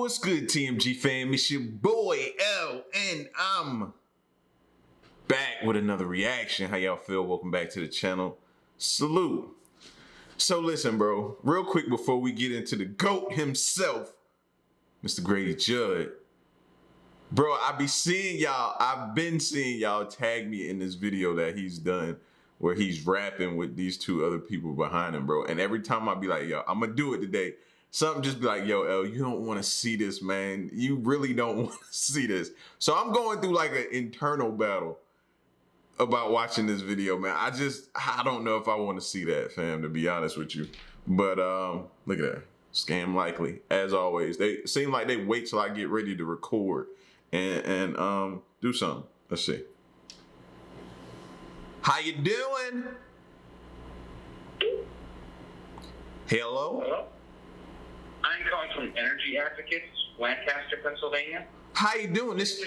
What's good, TMG fam? It's your boy L, and I'm back with another reaction. How y'all feel? Welcome back to the channel. Salute. So listen, bro, real quick before we get into the GOAT himself, Mr. Grady Judd. Bro, I've been seeing y'all tag me in this video that he's done where he's rapping with these two other people behind him, bro. And every time I be like, yo, I'm gonna do it today. Something just be like, yo, L, you don't want to see this, man. You really don't want to see this. So I'm going through like an internal battle about watching this video, man. I don't know if I want to see that, fam, to be honest with you. But look at that. Scam likely, as always. They seem like they wait till I get ready to record and do something. Let's see. How you doing? Hello? Hello? I'm calling from Energy Advocates, Lancaster, Pennsylvania. How you doing? This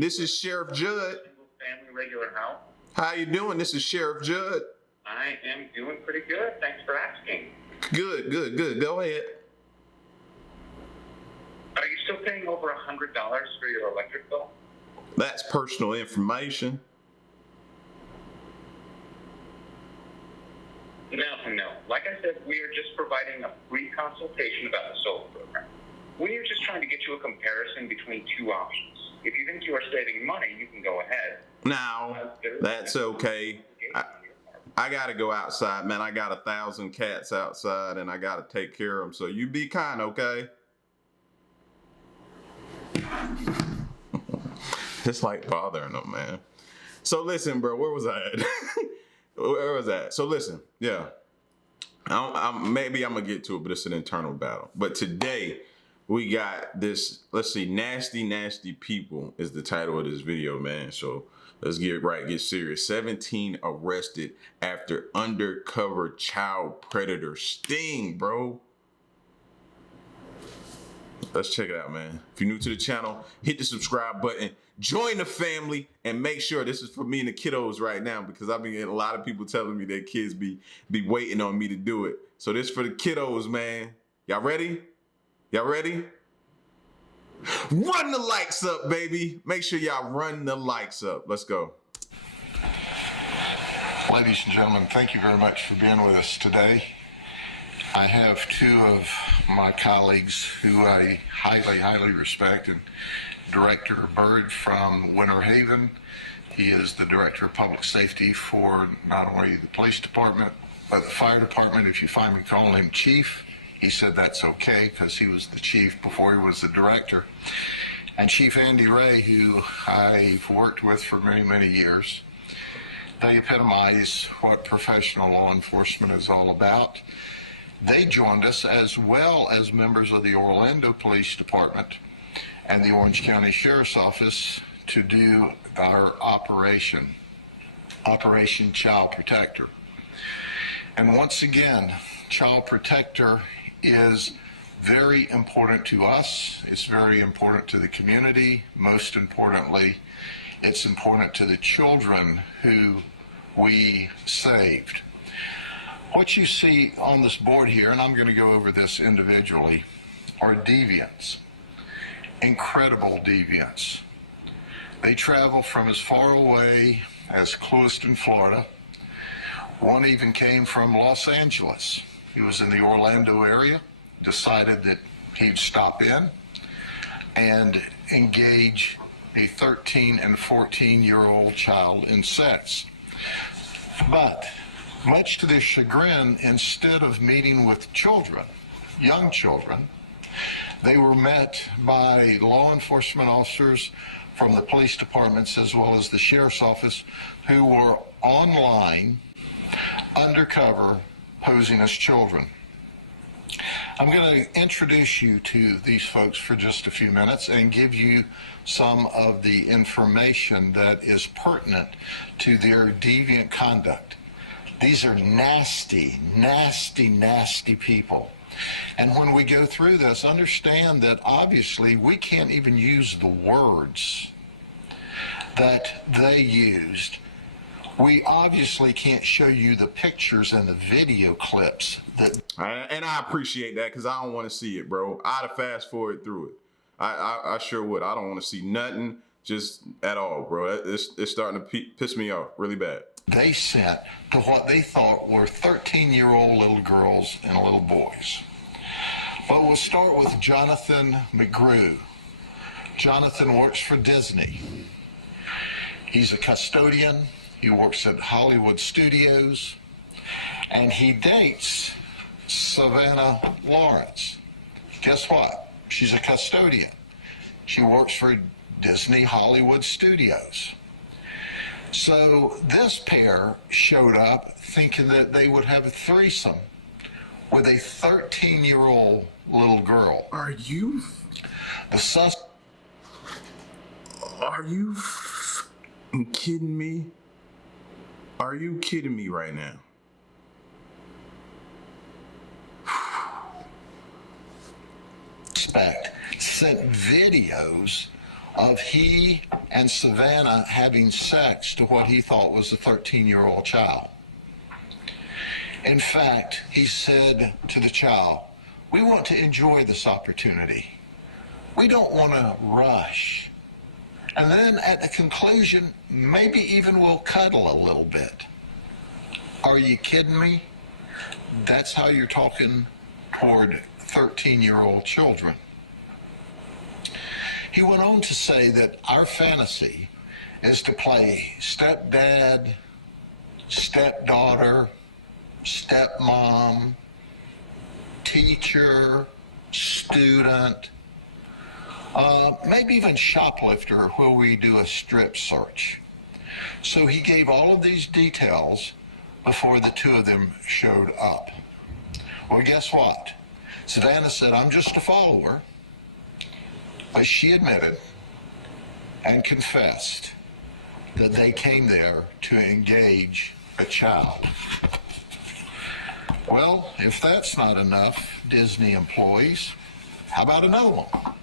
is Sheriff Judd. Single family regular house. How you doing? This is Sheriff Judd. I am doing pretty good. Thanks for asking. Good. Go ahead. Are you still paying over $100 for your electric bill? That's personal information. No. Like I said, we are just providing a free consultation about the solar program. We are just trying to get you a comparison between two options. If you think you are saving money, you can go ahead. Now, that's okay. I got to go outside, man. I got 1,000 cats outside, and I got to take care of them. So you be kind, okay? It's like bothering them, man. So listen, bro, where was I at? Where was that? So listen, yeah. Maybe I'm going to get to it, but it's an internal battle. But today, we got this, let's see, Nasty People is the title of this video, man. So let's get serious. 17 arrested after undercover child predator sting, bro. Let's check it out, man. If you're new to the channel, hit the subscribe button, join the family, and make sure this is for me and the kiddos right now, because I've been getting a lot of people telling me their kids be waiting on me to do it. So this for the kiddos, man. Y'all ready? Y'all ready? Run the likes up, baby. Make sure y'all run the likes up. Let's go. Ladies and gentlemen, thank you very much for being with us today. I have two of my colleagues who I highly respect, and Director Bird from Winter Haven. He is the Director of Public Safety for not only the police department, but the fire department. If you find me calling him Chief, he said that's okay because he was the chief before he was the director. And Chief Andy Ray, who I've worked with for many years. They epitomize what professional law enforcement is all about. They joined us, as well as members of the Orlando Police Department and the Orange County Sheriff's Office, to do our Operation Child Protector. And once again, Child Protector is very important to us. It's very important to the community. Most importantly, it's important to the children who we saved. What you see on this board here, and I'm going to go over this individually, are deviants. Incredible deviants. They travel from as far away as Clewiston, Florida. One even came from Los Angeles. He was in the Orlando area, decided that he'd stop in and engage a 13 and 14-year-old child in sex. But much to their chagrin, instead of meeting with children, young children, they were met by law enforcement officers from the police departments as well as the sheriff's office, who were online, undercover, posing as children. I'm going to introduce you to these folks for just a few minutes and give you some of the information that is pertinent to their deviant conduct. These are nasty people. And when we go through this, understand that obviously we can't even use the words that they used. We obviously can't show you the pictures and the video clips that... And I appreciate that, because I don't want to see it, bro. I'd have fast forwarded through it. I sure would. I don't want to see nothing just at all, bro. It's starting to piss me off really bad. They sent to what they thought were 13-year-old little girls and little boys. But we'll start with Jonathan McGrew. Jonathan works for Disney. He's a custodian. He works at Hollywood Studios. And he dates Savannah Lawrence. Guess what? She's a custodian. She works for Disney Hollywood Studios. So this pair showed up thinking that they would have a threesome with a 13-year-old little girl. Are you kidding me? Are you kidding me right now? Suspect sent videos of he and Savannah having sex to what he thought was a 13-year-old child. In fact, he said to the child, "We want to enjoy this opportunity. We don't want to rush. And then at the conclusion, maybe even we'll cuddle a little bit." Are you kidding me? That's how you're talking toward 13-year-old children. He went on to say that our fantasy is to play stepdad, stepdaughter, stepmom, teacher, student, maybe even shoplifter, where we do a strip search. So he gave all of these details before the two of them showed up. Well, guess what? Savannah said, "I'm just a follower." But she admitted and confessed that they came there to engage a child. Well, if that's not enough, Disney employees, how about another one?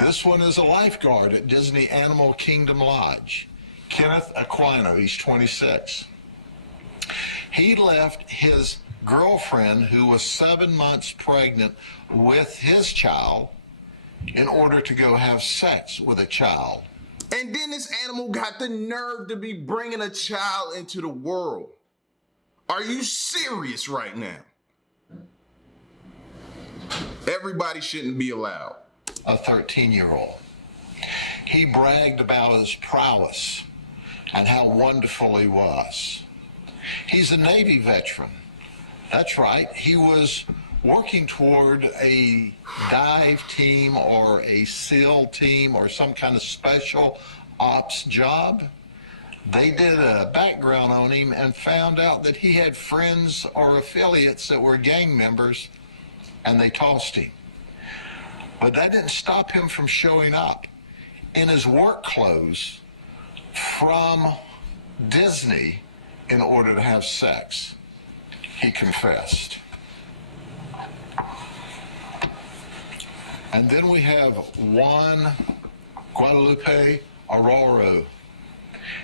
This one is a lifeguard at Disney Animal Kingdom Lodge. Kenneth Aquino, he's 26. He left his girlfriend, who was 7 months pregnant with his child, in order to go have sex with a child. And then this animal got the nerve to be bringing a child into the world. Are you serious right now? Everybody shouldn't be allowed. A 13-year-old. He bragged about his prowess and how wonderful he was. He's a Navy veteran. That's right. He was working toward a dive team or a SEAL team or some kind of special ops job. They did a background on him and found out that he had friends or affiliates that were gang members, and they tossed him. But that didn't stop him from showing up in his work clothes from Disney in order to have sex. He confessed. And then we have Juan Guadalupe Arroyo.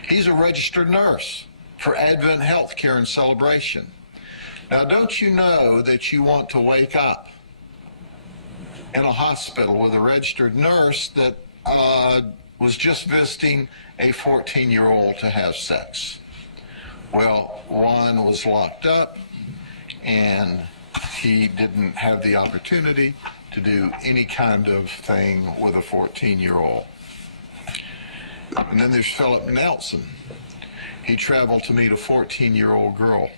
He's a registered nurse for Advent Healthcare and Celebration. Now, don't you know that you want to wake up in a hospital with a registered nurse that was just visiting a 14-year-old to have sex? Well, Juan was locked up, and he didn't have the opportunity to do any kind of thing with a 14-year-old. And then there's Philip Nelson. He traveled to meet a 14-year-old girl.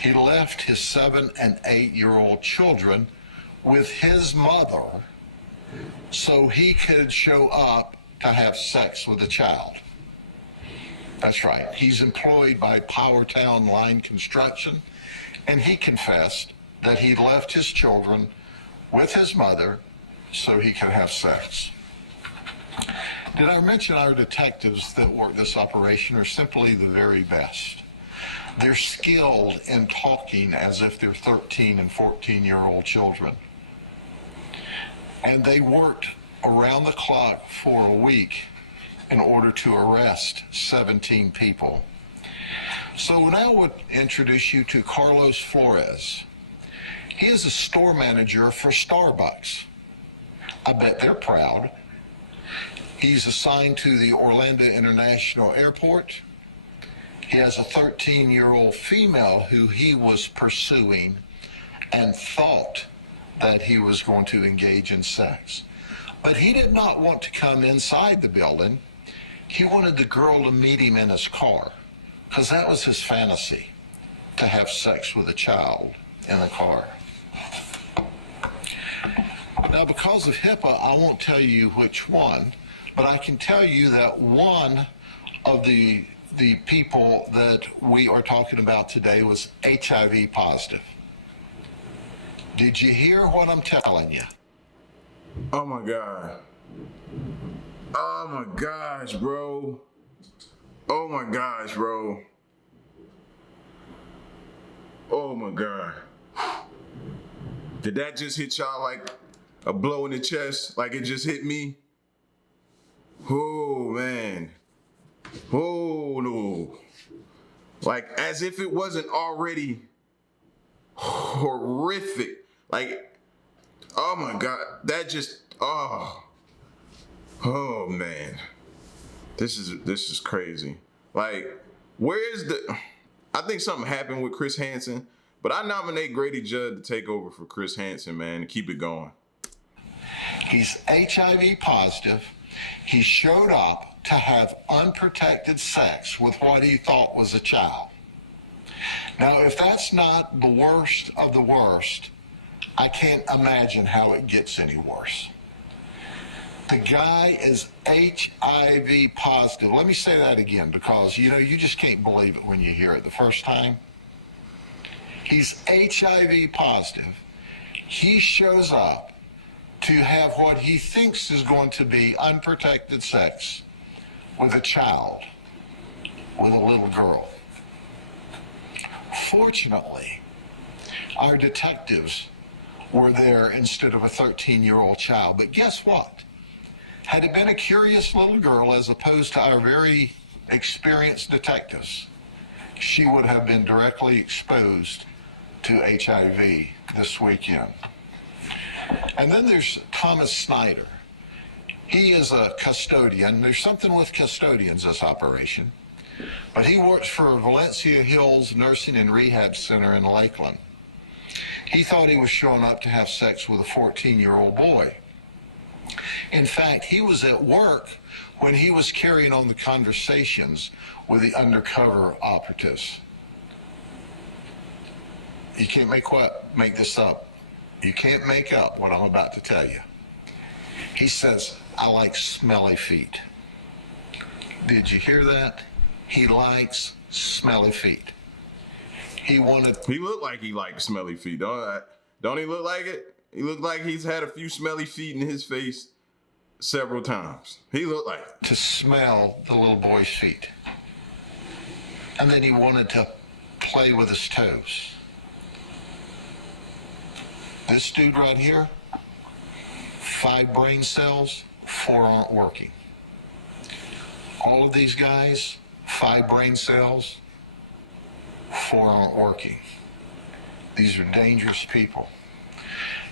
He left his 7 and 8-year-old children with his mother so he could show up to have sex with a child. That's right. He's employed by Powertown Line Construction, and he confessed that he left his children with his mother so he could have sex. Did I mention our detectives that work this operation are simply the very best? They're skilled in talking as if they're 13 and 14-year-old children. And they worked around the clock for a week in order to arrest 17 people. So now I would introduce you to Carlos Flores. He is a store manager for Starbucks. I bet they're proud. He's assigned to the Orlando International Airport. He has a 13-year-old female who he was pursuing and thought that he was going to engage in sex. But he did not want to come inside the building. He wanted the girl to meet him in his car, because that was his fantasy, to have sex with a child in the car. Now, because of HIPAA, I won't tell you which one, but I can tell you that one of the people that we are talking about today was HIV positive. Did you hear what I'm telling you? Oh my God. Oh my gosh, bro. Oh my gosh, bro. Oh my God. Did that just hit y'all like a blow in the chest? Like it just hit me? Oh man. Oh no. Like as if it wasn't already horrific. Like, oh my God. That just, oh man. This is crazy. Like, where's the, I think something happened with Chris Hansen, but I nominate Grady Judd to take over for Chris Hansen, man, and keep it going. He's HIV positive. He showed up to have unprotected sex with what he thought was a child. Now, if that's not the worst of the worst, I can't imagine how it gets any worse. The guy is HIV positive. Let me say that again, because, you just can't believe it when you hear it the first time. He's HIV positive. He shows up to have what he thinks is going to be unprotected sex with a child, with a little girl. Fortunately, our detectives were there instead of a 13-year-old child. But guess what? Had it been a curious little girl as opposed to our very experienced detectives, she would have been directly exposed to HIV this weekend. And then there's Thomas Snyder. He is a custodian. There's something with custodians, this operation. But he works for Valencia Hills Nursing and Rehab Center in Lakeland. He thought he was showing up to have sex with a 14-year-old boy. In fact, he was at work when he was carrying on the conversations with the undercover operatives. You can't make this up. You can't make up what I'm about to tell you. He says, I like smelly feet. Did you hear that? He likes smelly feet. He looked like he liked smelly feet. Don't he look like it? He looked like he's had a few smelly feet in his face several times. He looked like it. To smell the little boy's feet. And then he wanted to play with his toes. This dude right here, 5 brain cells, 4 aren't working. All of these guys, 5 brain cells, 4 aren't working. These are dangerous people.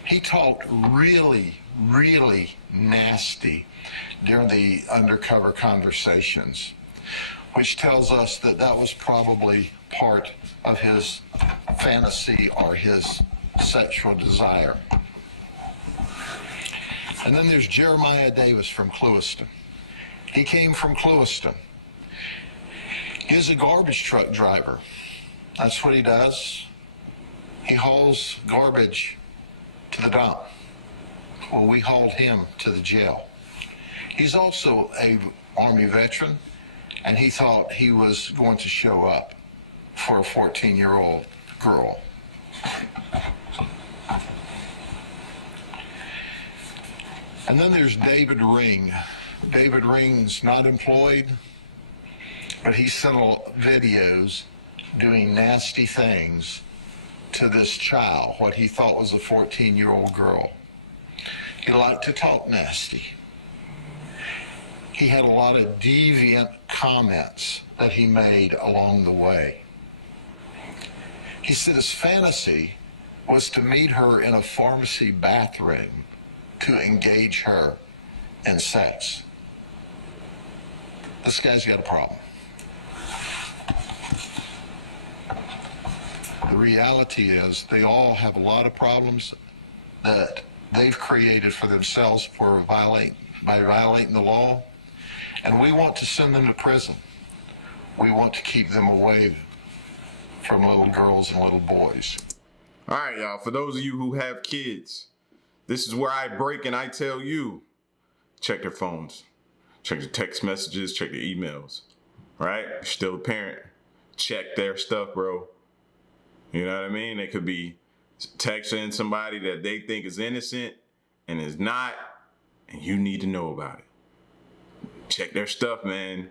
He talked really, really nasty during the undercover conversations, which tells us that that was probably part of his fantasy or his sexual desire. And then there's Jeremiah Davis from Clewiston. He came from Clewiston. He's a garbage truck driver. That's what he does. He hauls garbage to the dump. Well, we hauled him to the jail. He's also an Army veteran, and he thought he was going to show up for a 14-year-old girl. And then there's David Ring. David Ring's not employed, but he sent videos doing nasty things to this child, what he thought was a 14-year-old girl. He liked to talk nasty. He had a lot of deviant comments that he made along the way. He said his fantasy was to meet her in a pharmacy bathroom to engage her in sex. This guy's got a problem. The reality is they all have a lot of problems that they've created for themselves by violating the law, and we want to send them to prison. We want to keep them away from little girls and little boys. All right, y'all. For those of you who have kids, this is where I break and I tell you, check their phones, check the text messages, check the emails. Right? You're still a parent. Check their stuff, bro. You know what I mean? They could be texting somebody that they think is innocent and is not, and you need to know about it. Check their stuff, man.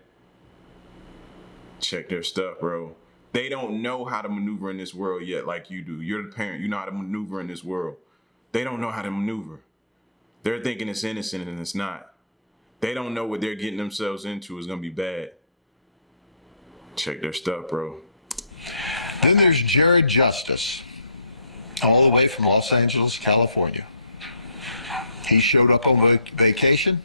Check their stuff, bro. They don't know how to maneuver in this world yet like you do. You're the parent. You know how to maneuver in this world. They don't know how to maneuver. They're thinking it's innocent and it's not. They don't know what they're getting themselves into is going to be bad. Check their stuff, bro. Then there's Jared Justice, all the way from Los Angeles, California. He showed up on vacation,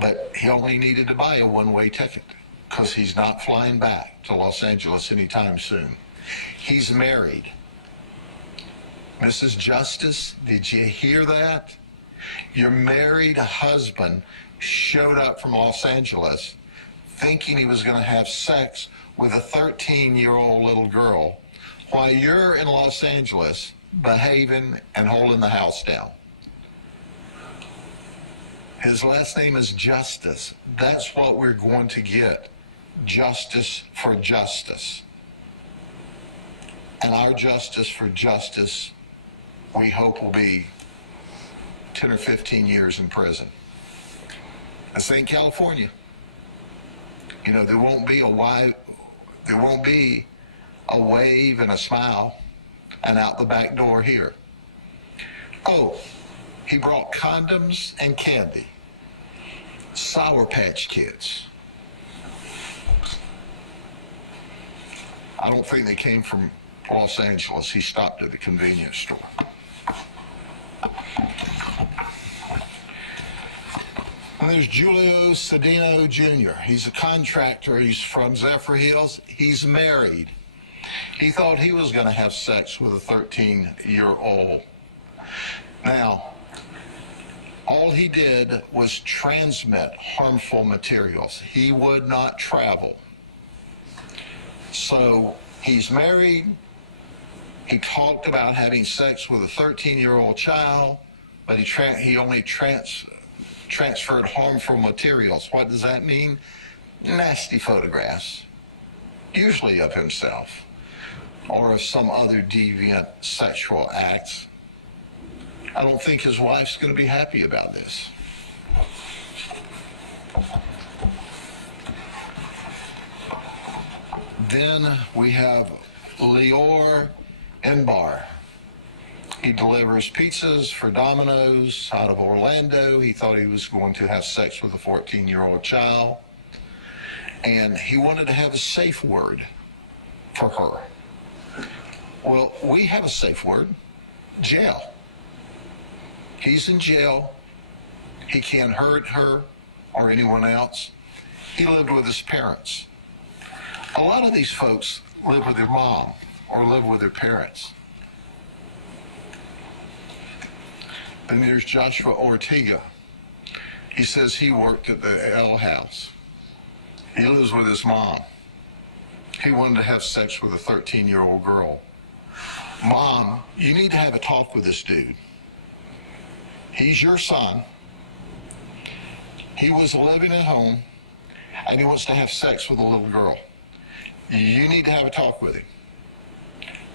but he only needed to buy a one-way ticket because he's not flying back to Los Angeles anytime soon. He's married. Mrs. Justice, did you hear that? Your married husband showed up from Los Angeles thinking he was going to have sex with a 13-year-old little girl while you're in Los Angeles behaving and holding the house down. His last name is Justice. That's what we're going to get. Justice for justice. And our justice for justice, we hope, will be 10 or 15 years in prison. This ain't California. You know, there won't be a wave and a smile and out the back door here. Oh, he brought condoms and candy. Sour Patch Kids. I don't think they came from Los Angeles. He stopped at the convenience store. And there's Julio Cedeno Jr. He's a contractor. He's from Zephyr Hills. He's married. He thought he was going to have sex with a 13-year-old. Now, all he did was transmit harmful materials. He would not travel. So he's married. He talked about having sex with a 13-year-old child, but he only transferred harmful materials. What does that mean? Nasty photographs, usually of himself or of some other deviant sexual acts. I don't think his wife's going to be happy about this. Then we have Lior Enbar. He delivers pizzas for Domino's out of Orlando. He thought he was going to have sex with a 14-year-old child. And he wanted to have a safe word for her. Well, we have a safe word: jail. He's in jail. He can't hurt her or anyone else. He lived with his parents. A lot of these folks live with their mom or live with their parents. And there's Joshua Ortega. He says he worked at the L House. He lives with his mom. He wanted to have sex with a 13-year-old girl. Mom, you need to have a talk with this dude. He's your son. He was living at home, and he wants to have sex with a little girl. You need to have a talk with him.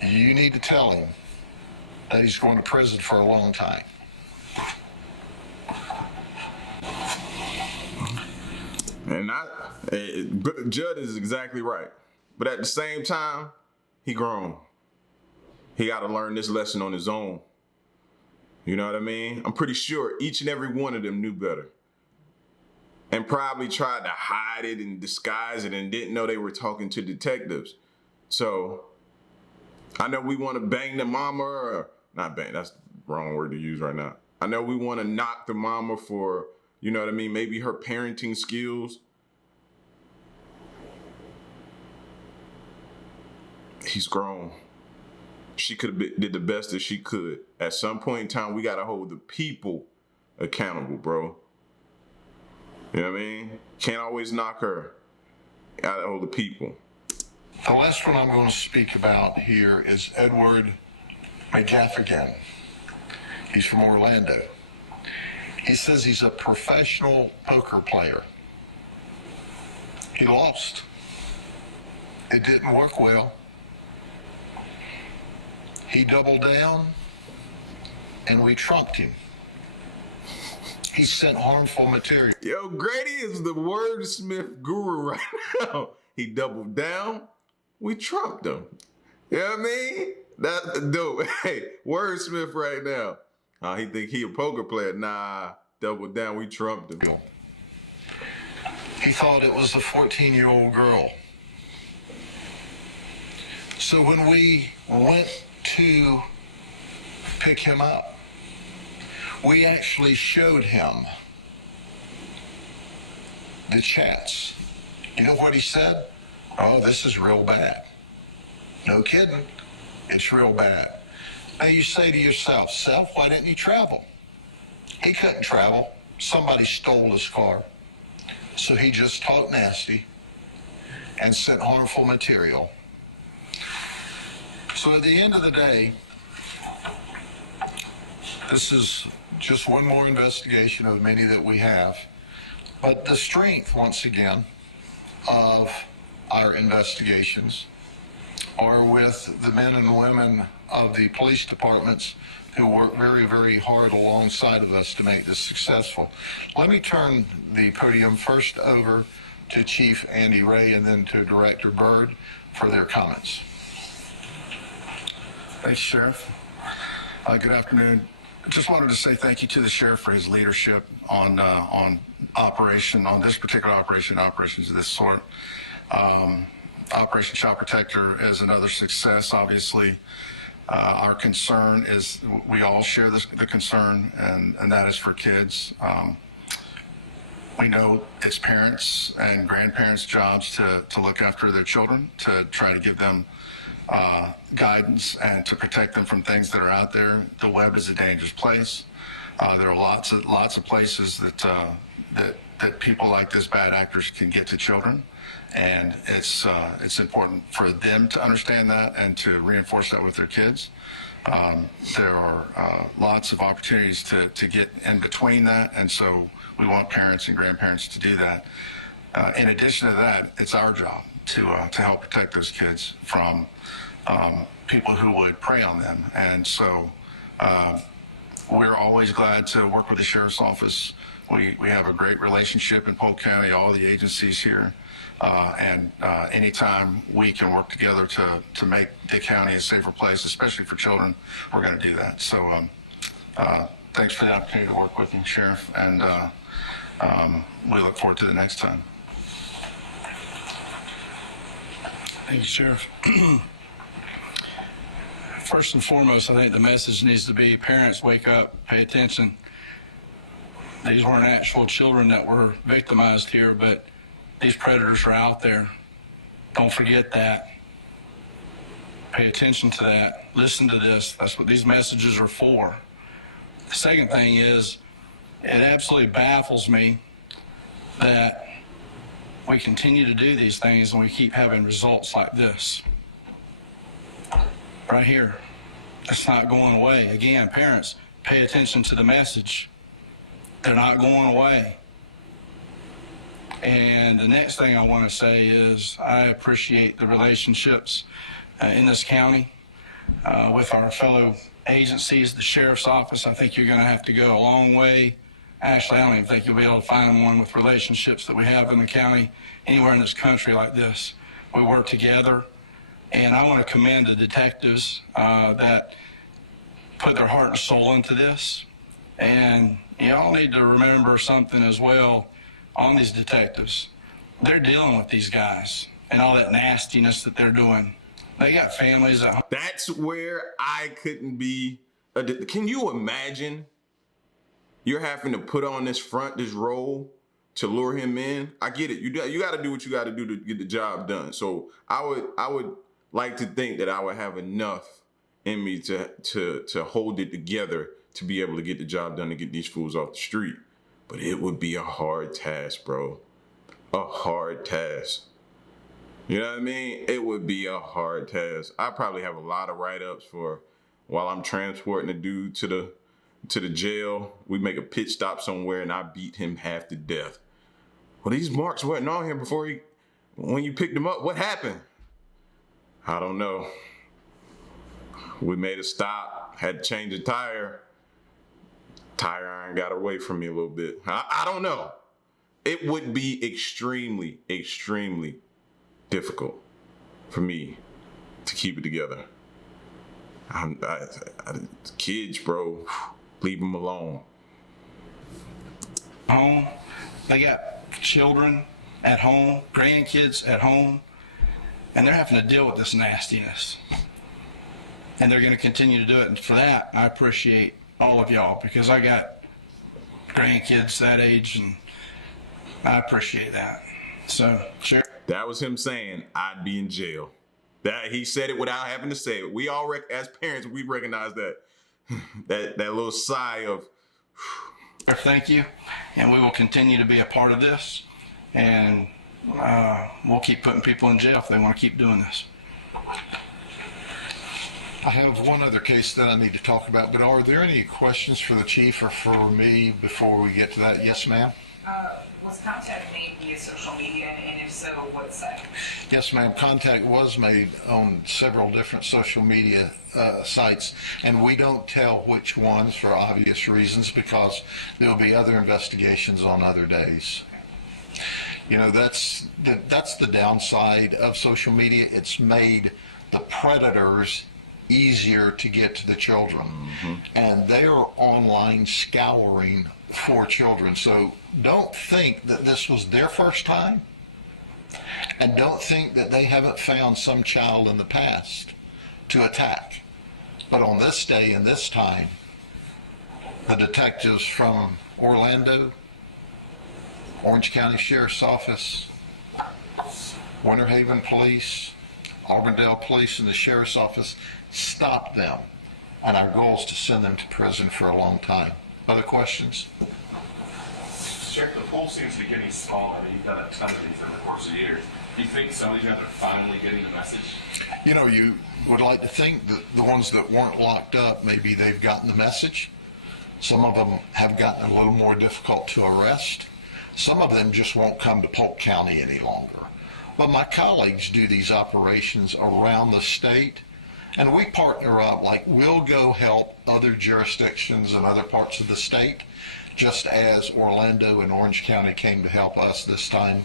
You need to tell him that he's going to prison for a long time. And Judd is exactly right. But at the same time, he grown. He got to learn this lesson on his own. You know what I mean? I'm pretty sure each and every one of them knew better. And probably tried to hide it and disguise it and didn't know they were talking to detectives. So, I know we want to bang the mama, or not bang, that's the wrong word to use right now. I know we want to knock the mama for, you know what I mean, maybe her parenting skills. He's grown. She could have did the best that she could. At some point in time, we got to hold the people accountable, bro. You know what I mean? Can't always knock her. Got to hold the people. The last one I'm going to speak about here is Edward McGaffigan. He's from Orlando. He says he's a professional poker player. He lost. It didn't work well. He doubled down, and we trumped him. He sent harmful material. Yo, Grady is the wordsmith guru right now. He doubled down. We trumped him. You know what I mean? That's dope. Hey, wordsmith right now. He think he a poker player. Nah, double down. We trumped him. He thought it was a 14-year-old girl. So when we went to pick him up, we actually showed him the chats. You know what he said? Oh, this is real bad. No kidding. It's real bad. Now you say to yourself, Self, why didn't you travel? He couldn't travel. Somebody stole his car. So he just talked nasty and sent harmful material. So at the end of the day, this is just one more investigation of many that we have. But the strength, once again, of our investigations are with the men and women of the police departments who work very, very hard alongside of us to make this successful. Let me turn the podium first over to Chief Andy Ray and then to Director Byrd for their comments. Thanks, Sheriff. Good afternoon. Just wanted to say thank you to the Sheriff for his leadership on this particular operation, operations of this sort. Operation Child Protector is another success, obviously. Our concern is, we all share the concern, and that is for kids. We know it's parents and grandparents' jobs to look after their children, to try to give them guidance and to protect them from things that are out there. The web is a dangerous place. There are lots of places that people like this, bad actors, can get to children. And it's important for them to understand that and to reinforce that with their kids. There are lots of opportunities to get in between that, and so we want parents and grandparents to do that. In addition to that, it's our job to help protect those kids from people who would prey on them. And so we're always glad to work with the Sheriff's Office. We have a great relationship in Polk County, all the agencies here. And anytime we can work together to make the county a safer place, especially for children, we're going to do that. So thanks for the opportunity to work with you, Sheriff, and we look forward to the next time. Thank you, Sheriff. First and foremost, I think the message needs to be, parents, wake up, pay attention. These weren't actual children that were victimized here, but these predators are out there. Don't forget that. Pay attention to that. Listen to this. That's what these messages are for. The second thing is, it absolutely baffles me that we continue to do these things and we keep having results like this. Right here. It's not going away. Again, parents, pay attention to the message. They're not going away. And the next thing I want to say is, I appreciate the relationships in this county with our fellow agencies, the Sheriff's Office. I think you're going to have to go a long way. Actually, I don't even think you'll be able to find one with relationships that we have in the county anywhere in this country like this. We work together, and I want to commend the detectives that put their heart and soul into this. And y'all need to remember something as well on these detectives. They're dealing with these guys and all that nastiness that they're doing. They got families at home. That's where I couldn't be. Can you imagine you're having to put on this front, this role to lure him in. I get it. You got to do what you got to do to get the job done. So I would like to think that I would have enough in me to hold it together to be able to get the job done and get these fools off the street. But it would be a hard task, bro. A hard task. You know what I mean? It would be a hard task. I probably have a lot of write-ups for while I'm transporting the dude to the jail. We make a pit stop somewhere and I beat him half to death. Well, these marks weren't on him when you picked him up. What happened? I don't know. We made a stop, had to change the tire. Tire iron got away from me a little bit. I don't know. It would be extremely, extremely difficult for me to keep it together. Kids, bro, leave them alone. Home, they got children at home, grandkids at home, and they're having to deal with this nastiness. And they're going to continue to do it. And for that, I appreciate all of y'all, because I got grandkids that age, and I appreciate that. So, sure. That was him saying, I'd be in jail. That he said it without having to say it. We all, as parents, we recognize that that little sigh of. Thank you, and we will continue to be a part of this, and we'll keep putting people in jail if they want to keep doing this. I have one other case that I need to talk about, but are there any questions for the chief or for me before we get to that? Yes, ma'am? Was contact made via social media, and if so, what site? Yes, ma'am. Contact was made on several different social media sites, and we don't tell which ones for obvious reasons, because there'll be other investigations on other days. You know, that's the downside of social media. It's made the predators easier to get to the children, and they are online scouring for children. So don't think that this was their first time, and don't think that they haven't found some child in the past to attack. But on this day and this time, the detectives from Orlando, Orange County Sheriff's Office, Winter Haven Police, Auburndale Police, and the Sheriff's Office stopped them, and our goal is to send them to prison for a long time. Other questions? Sheriff, the pool seems to be getting smaller. You've done a ton of these over the course of years. Do you think some of these guys are finally getting the message? You know, you would like to think that the ones that weren't locked up, maybe they've gotten the message. Some of them have gotten a little more difficult to arrest. Some of them just won't come to Polk County any longer. But my colleagues do these operations around the state, and we partner up. Like, we'll go help other jurisdictions and other parts of the state, just as Orlando and Orange County came to help us this time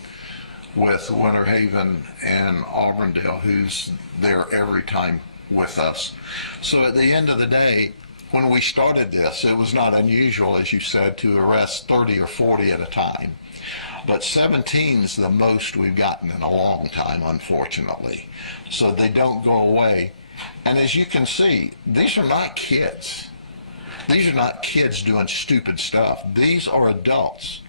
with Winter Haven and Auburndale, who's there every time with us. So at the end of the day, when we started this, it was not unusual, as you said, to arrest 30 or 40 at a time. But 17 is the most we've gotten in a long time, unfortunately. So they don't go away. And as you can see, these are not kids. These are not kids doing stupid stuff. These are adults,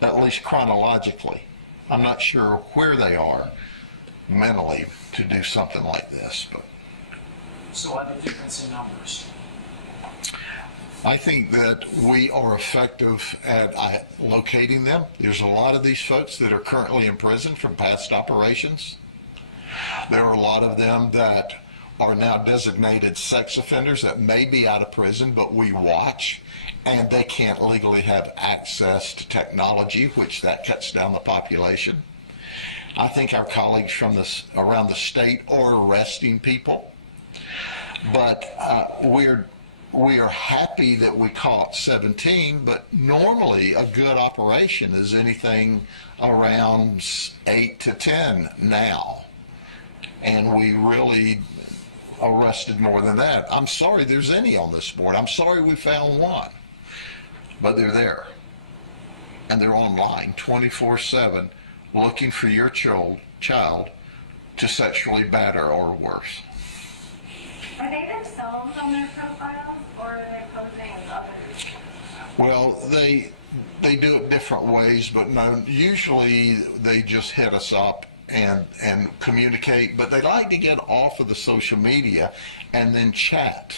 at least chronologically. I'm not sure where they are mentally to do something like this. But So why the difference in numbers? I think that we are effective at locating them. There's a lot of these folks that are currently in prison from past operations. There are a lot of them that are now designated sex offenders that may be out of prison, but we watch, and they can't legally have access to technology, which that cuts down the population. I think our colleagues from around the state are arresting people, but we are happy that we caught 17, but normally a good operation is anything around 8 to 10 now. And we really arrested more than that. I'm sorry there's any on this board. I'm sorry we found one, but they're there. And they're online 24/7 looking for your child to sexually batter or worse. Are they themselves on their profiles, or are they posing as others? Well, they do it different ways, but no, usually they just hit us up and communicate, but they like to get off of the social media and then chat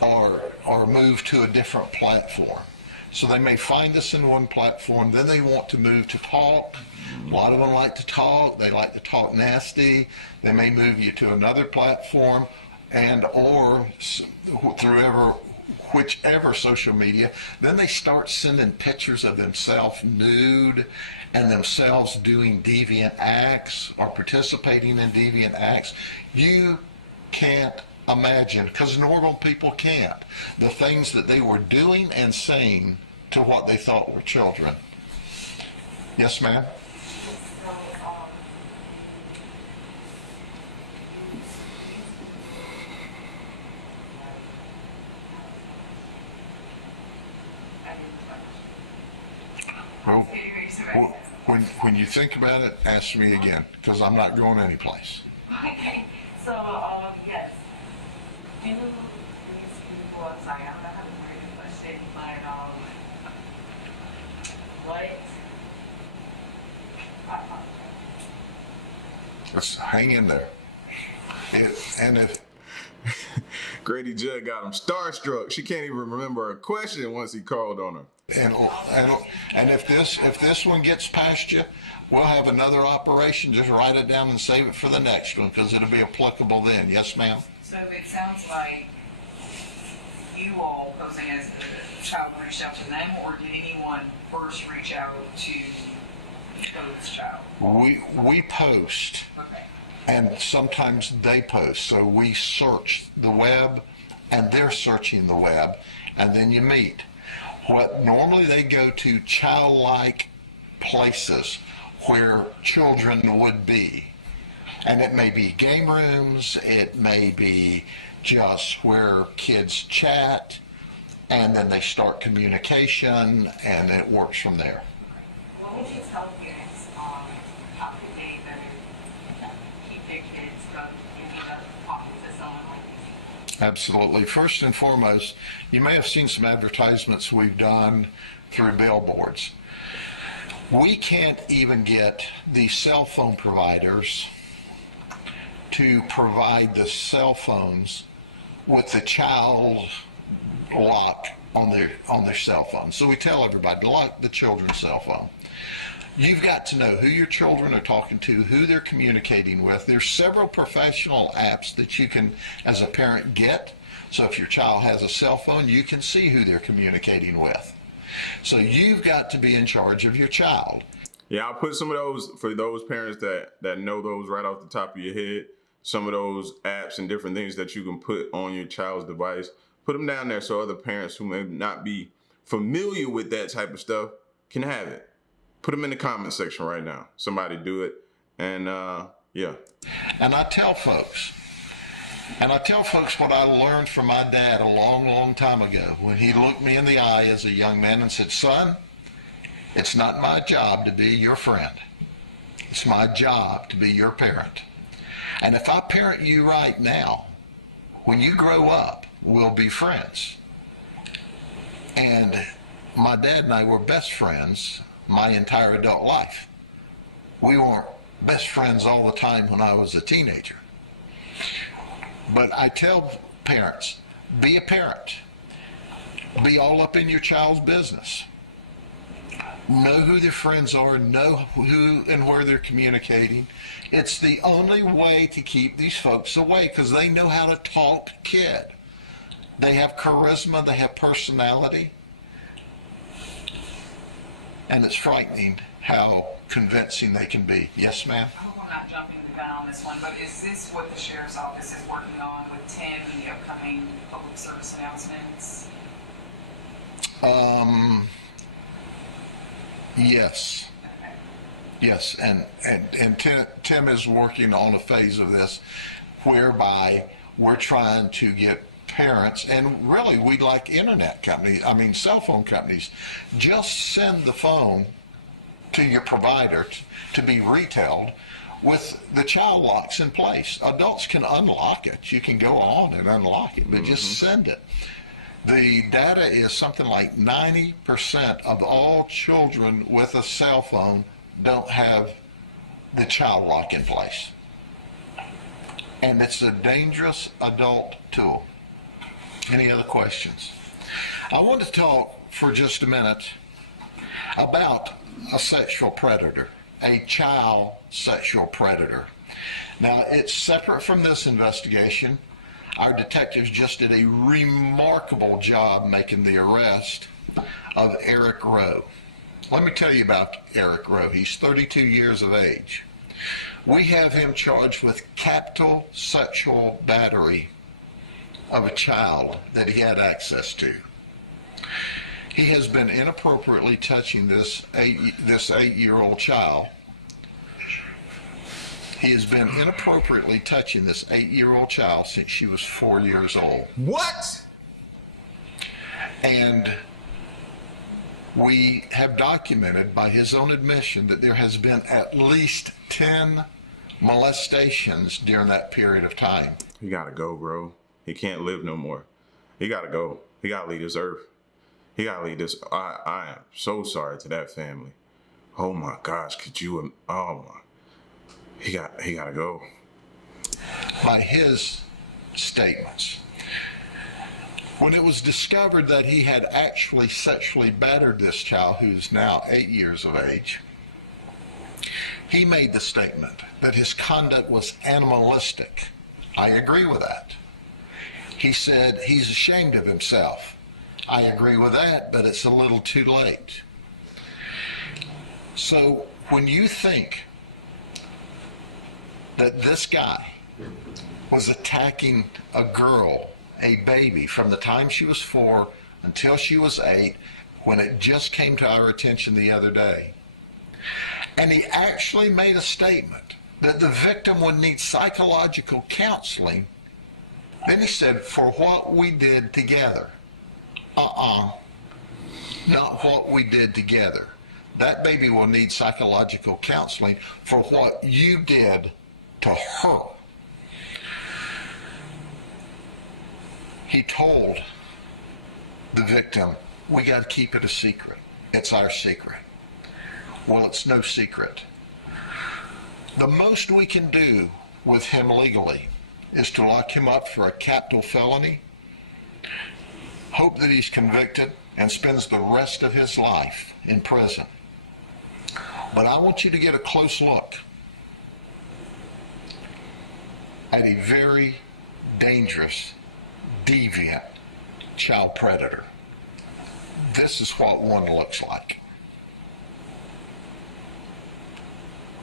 or move to a different platform. So they may find us in one platform, then they want to move to talk. A lot of them like to talk. They like to talk nasty. They may move you to another platform and or through whichever social media. Then they start sending pictures of themselves nude and themselves doing deviant acts or participating in deviant acts. You can't imagine, because normal people can't, the things that they were doing and saying to what they thought were children. Yes, ma'am? Well, when you think about it, ask me again, because I'm not going anyplace. Okay, so, yes. Do these people, I'm sorry, I'm not having a very good question, but, what? Let's hang in there. And if Grady Judd got him starstruck. She can't even remember a question once he called on her. and if this one gets past you, we'll have another operation. Just write it down and save it for the next one, because it'll be applicable then. Yes, ma'am? So it sounds like you all posing as the child reached out to them, or did anyone first reach out to Code's child? We post. Okay. And sometimes they post. So we search the web and they're searching the web, and then you meet. What normally they go to childlike places where children would be. And it may be game rooms, it may be just where kids chat, and then they start communication, and it works from there. What would you tell parents on how could they better keep their kids from ending up talking to someone like this? Absolutely. First and foremost, you may have seen some advertisements we've done through billboards. We can't even get the cell phone providers to provide the cell phones with the child lock on their cell phone. So we tell everybody to lock the children's cell phone. You've got to know who your children are talking to, who they're communicating with. There's several professional apps that you can, as a parent, get. So if your child has a cell phone, you can see who they're communicating with. So you've got to be in charge of your child. Yeah, I'll put some of those, for those parents that know those right off the top of your head, some of those apps and different things that you can put on your child's device. Put them down there so other parents who may not be familiar with that type of stuff can have it. Put them in the comment section right now. Somebody do it. And yeah. And I tell folks what I learned from my dad a long, long time ago, when he looked me in the eye as a young man and said, "Son, it's not my job to be your friend. It's my job to be your parent. And if I parent you right now, when you grow up, we'll be friends." And my dad and I were best friends my entire adult life. We weren't best friends all the time when I was a teenager. But I tell parents, be a parent. Be all up in your child's business. Know who their friends are, know who and where they're communicating. It's the only way to keep these folks away, because they know how to talk kid. They have charisma, they have personality. And it's frightening how convincing they can be. Yes, ma'am? I hope I'm not jumping the gun on this one, but is this what the sheriff's office is working on with Tim and the upcoming public service announcements? Yes. Okay. Yes, and Tim is working on a phase of this whereby we're trying to get parents, and really we'd like cell phone companies, just send the phone to your provider to be retailed with the child locks in place. Adults can unlock it. You can go on and unlock it, but just send it. The data is something like 90% of all children with a cell phone don't have the child lock in place. And it's a dangerous adult tool. Any other questions? I want to talk for just a minute about a sexual predator, a child sexual predator. Now, it's separate from this investigation. Our detectives just did a remarkable job making the arrest of Eric Rowe. Let me tell you about Eric Rowe. He's 32 years of age. We have him charged with capital sexual battery of a child that he had access to. He has been inappropriately touching this 8-year-old child. He has been inappropriately touching this 8-year-old child since she was 4 years old. What? And we have documented by his own admission that there has been at least 10 molestations during that period of time. He gotta go, bro. He can't live no more. He gotta go. He gotta leave this earth. He gotta leave this. I am so sorry to that family. Oh my gosh, could you? Oh my. He gotta go. By his statements, when it was discovered that he had actually sexually battered this child, who's now 8 years of age, he made the statement that his conduct was animalistic. I agree with that. He said he's ashamed of himself. I agree with that, but it's a little too late. So when you think that this guy was attacking a girl, a baby, from the time she was 4 until she was 8, when it just came to our attention the other day, and he actually made a statement that the victim would need psychological counseling, then he said, for what we did together. Not what we did together. That baby will need psychological counseling for what you did to her. He told the victim, we got to keep it a secret. It's our secret. Well, it's no secret. The most we can do with him legally is to lock him up for a capital felony, hope that he's convicted and spends the rest of his life in prison. But I want you to get a close look at a very dangerous, deviant child predator. This is what one looks like.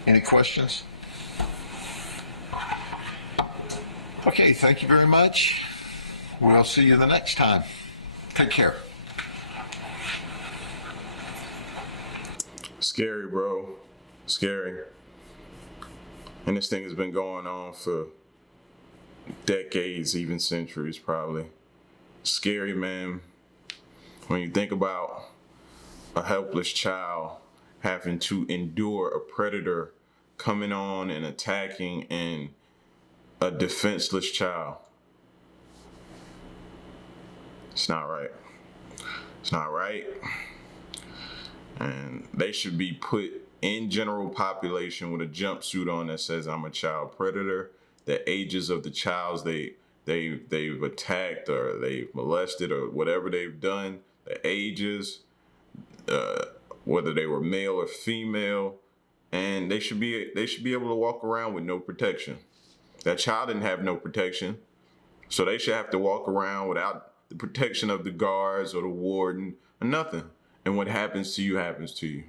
Any questions? Okay, thank you very much. We'll see you the next time. Take care. Scary, bro. Scary. And this thing has been going on for decades, even centuries, probably. Scary, man. When you think about a helpless child having to endure a predator coming on and attacking a defenseless child. It's not right. It's not right. And they should be put in general population with a jumpsuit on that says I'm a child predator. The ages of the childs they've attacked or they've molested or whatever they've done, the ages, whether they were male or female, and they should be able to walk around with no protection. That child didn't have no protection, so they should have to walk around without the protection of the guards or the warden or nothing. And what happens to you happens to you.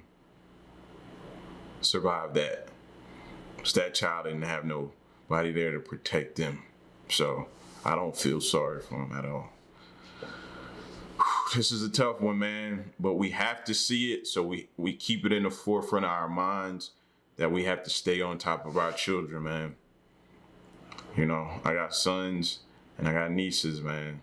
Survive that. Because that child didn't have nobody there to protect them. So I don't feel sorry for him at all. This is a tough one, man, but we have to see it, so we keep it in the forefront of our minds that we have to stay on top of our children, man. You know, I got sons and I got nieces, man.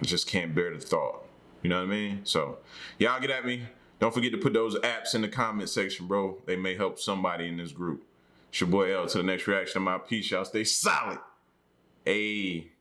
I just can't bear the thought. You know what I mean? So, y'all get at me. Don't forget to put those apps in the comment section, bro. They may help somebody in this group. It's your boy L. To the next reaction of my piece. Y'all stay solid. a